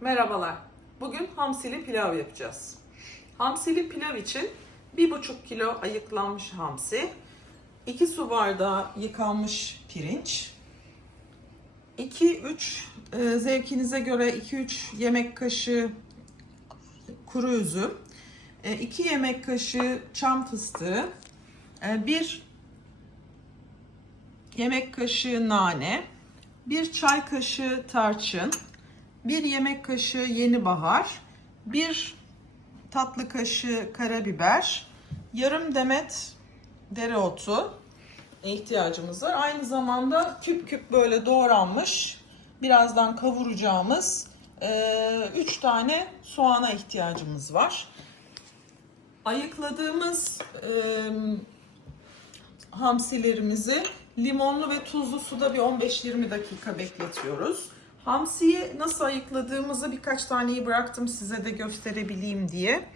Merhabalar. Bugün hamsili pilav yapacağız. Hamsili pilav için 1,5 kilo ayıklanmış hamsi, 2 su bardağı yıkanmış pirinç, 2-3 e, zevkinize göre 2-3 yemek kaşığı kuru üzüm, 2 yemek kaşığı çam fıstığı, 1 yemek kaşığı nane, 1 çay kaşığı tarçın, 1 yemek kaşığı yeni bahar, 1 tatlı kaşığı karabiber, yarım demet dereotu ihtiyacımız var. Aynı zamanda küp küp böyle doğranmış, birazdan kavuracağımız 3 tane soğana ihtiyacımız var. Ayıkladığımız e, hamsilerimizi limonlu ve tuzlu suda bir 15-20 dakika bekletiyoruz. Hamsiyi nasıl ayıkladığımızı birkaç taneyi bıraktım size de gösterebileyim diye.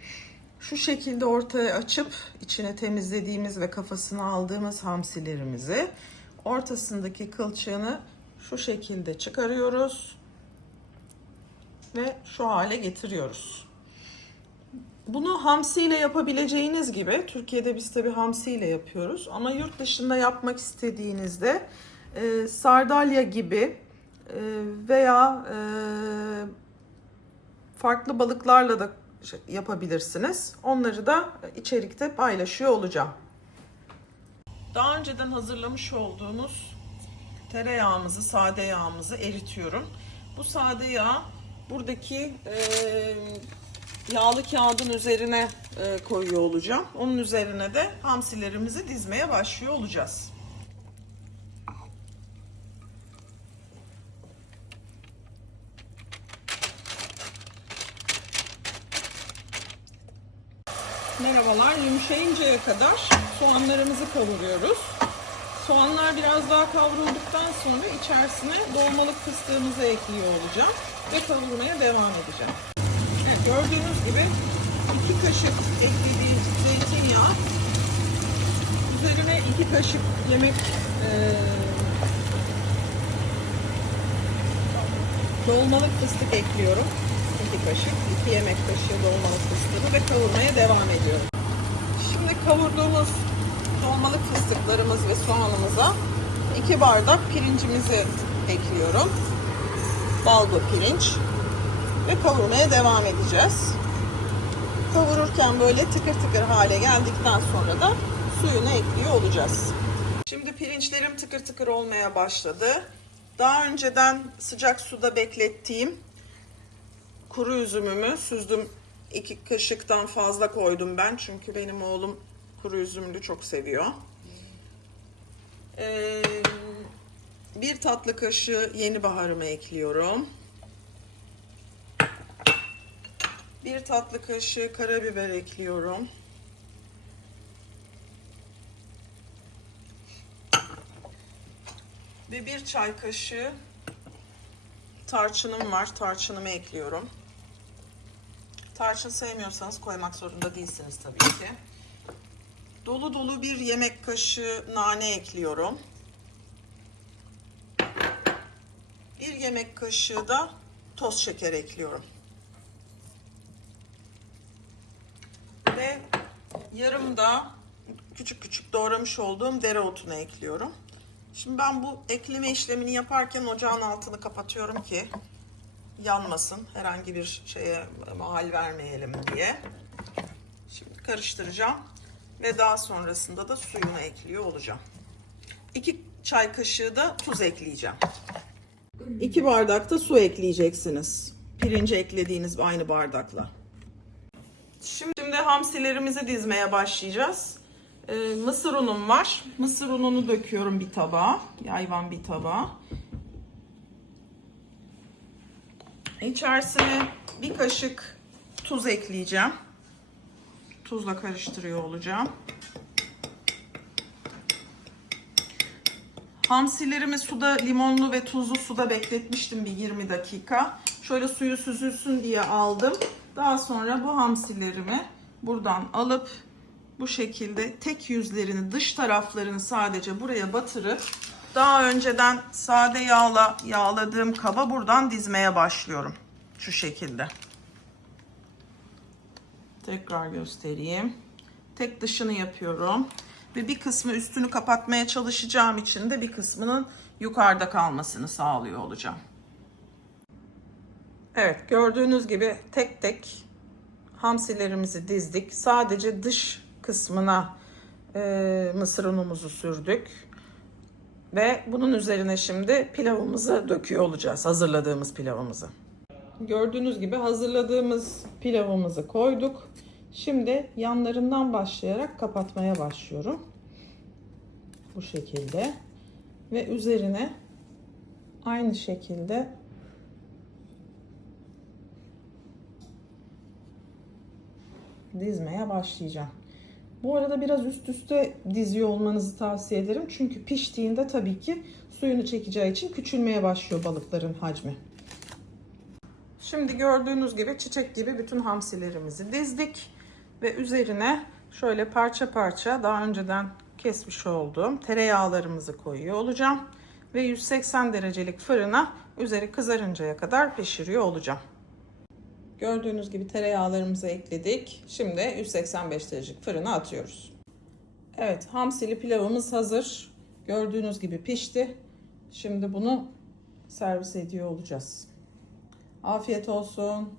Şu şekilde ortaya açıp içine temizlediğimiz ve kafasını aldığımız hamsilerimizi ortasındaki kılçığını şu şekilde çıkarıyoruz ve şu hale getiriyoruz. Bunu hamsiyle yapabileceğiniz gibi, Türkiye'de biz tabi hamsiyle yapıyoruz ama yurt dışında yapmak istediğinizde e, sardalya gibi veya e, farklı balıklarla da şey yapabilirsiniz. Onları da içerikte paylaşıyor olacağım. Daha önceden hazırlamış olduğumuz tereyağımızı, sade yağımızı eritiyorum. Bu sade yağ buradaki e, yağlı kağıdın üzerine e, koyuyor olacağım. Onun üzerine de hamsilerimizi dizmeye başlıyor olacağız. Merhabalar, yumuşayıncaya kadar soğanlarımızı kavuruyoruz. Soğanlar biraz daha kavrulduktan sonra içerisine dolmalık fıstığımızı ekliyor olacağım ve kavurmaya devam edeceğim. Evet, gördüğünüz gibi iki kaşık eklediğim zeytinyağı üzerine iki kaşık yemek e, dolmalık fıstık ekliyorum. İki kaşık, iki yemek kaşığı dolmalık fıstığı ve kavurmaya devam ediyorum. Şimdi kavurduğumuz dolmalık fıstıklarımız ve soğanımıza iki bardak pirincimizi ekliyorum. Baldo pirinç ve kavurmaya devam edeceğiz. Kavururken böyle tıkır tıkır hale geldikten sonra da suyunu ekliyor olacağız. Şimdi pirinçlerim tıkır tıkır olmaya başladı. Daha önceden sıcak suda beklettiğim kuru üzümümü süzdüm. iki kaşıktan fazla koydum ben çünkü benim oğlum kuru üzümlü çok seviyor. Ee, bir tatlı kaşığı yeni baharımı ekliyorum. Bir tatlı kaşığı karabiber ekliyorum. Ve bir çay kaşığı tarçınım var. Tarçınımı ekliyorum. Tarçın sevmiyorsanız koymak zorunda değilsiniz tabii ki. Dolu dolu bir yemek kaşığı nane ekliyorum. Bir yemek kaşığı da toz şeker ekliyorum. Ve yarım da küçük küçük doğramış olduğum dereotunu ekliyorum. Şimdi ben bu ekleme işlemini yaparken ocağın altını kapatıyorum ki yanmasın. Herhangi bir şeye mahal vermeyelim diye. Şimdi karıştıracağım ve daha sonrasında da suyunu ekliyor olacağım. 2 çay kaşığı da tuz ekleyeceğim. 2 bardak da su ekleyeceksiniz. Pirinci eklediğiniz aynı bardakla. Şimdi hamsilerimizi dizmeye başlayacağız. Ee, mısır unum var. Mısır ununu döküyorum bir tabağa. Yayvan bir tabağa. İçerisine bir kaşık tuz ekleyeceğim. Tuzla karıştırıyor olacağım. Hamsilerimi suda limonlu ve tuzlu suda bekletmiştim bir 20 dakika. Şöyle suyu süzülsün diye aldım. Daha sonra bu hamsilerimi buradan alıp bu şekilde tek yüzlerini dış taraflarını sadece buraya batırıp daha önceden sade yağla yağladığım kaba buradan dizmeye başlıyorum. Şu şekilde. Tekrar göstereyim. Tek dışını yapıyorum. Ve bir kısmı üstünü kapatmaya çalışacağım için de bir kısmının yukarıda kalmasını sağlıyor olacağım. Evet gördüğünüz gibi tek tek hamsilerimizi dizdik. Sadece dış kısmına e, mısır unumuzu sürdük. Ve bunun üzerine şimdi pilavımızı döküyor olacağız. Hazırladığımız pilavımızı. Gördüğünüz gibi hazırladığımız pilavımızı koyduk. Şimdi yanlarından başlayarak kapatmaya başlıyorum. Bu şekilde. Ve üzerine aynı şekilde dizmeye başlayacağım. Bu arada biraz üst üste diziyor olmanızı tavsiye ederim. Çünkü piştiğinde tabii ki suyunu çekeceği için küçülmeye başlıyor balıkların hacmi. Şimdi gördüğünüz gibi çiçek gibi bütün hamsilerimizi dizdik ve üzerine şöyle parça parça daha önceden kesmiş olduğum tereyağlarımızı koyuyor olacağım ve 180 derecelik fırına üzeri kızarıncaya kadar pişiriyor olacağım. Gördüğünüz gibi tereyağlarımızı ekledik. Şimdi 185 derecelik fırına atıyoruz. Evet, hamsili pilavımız hazır. Gördüğünüz gibi pişti. Şimdi bunu servis ediyor olacağız. Afiyet olsun.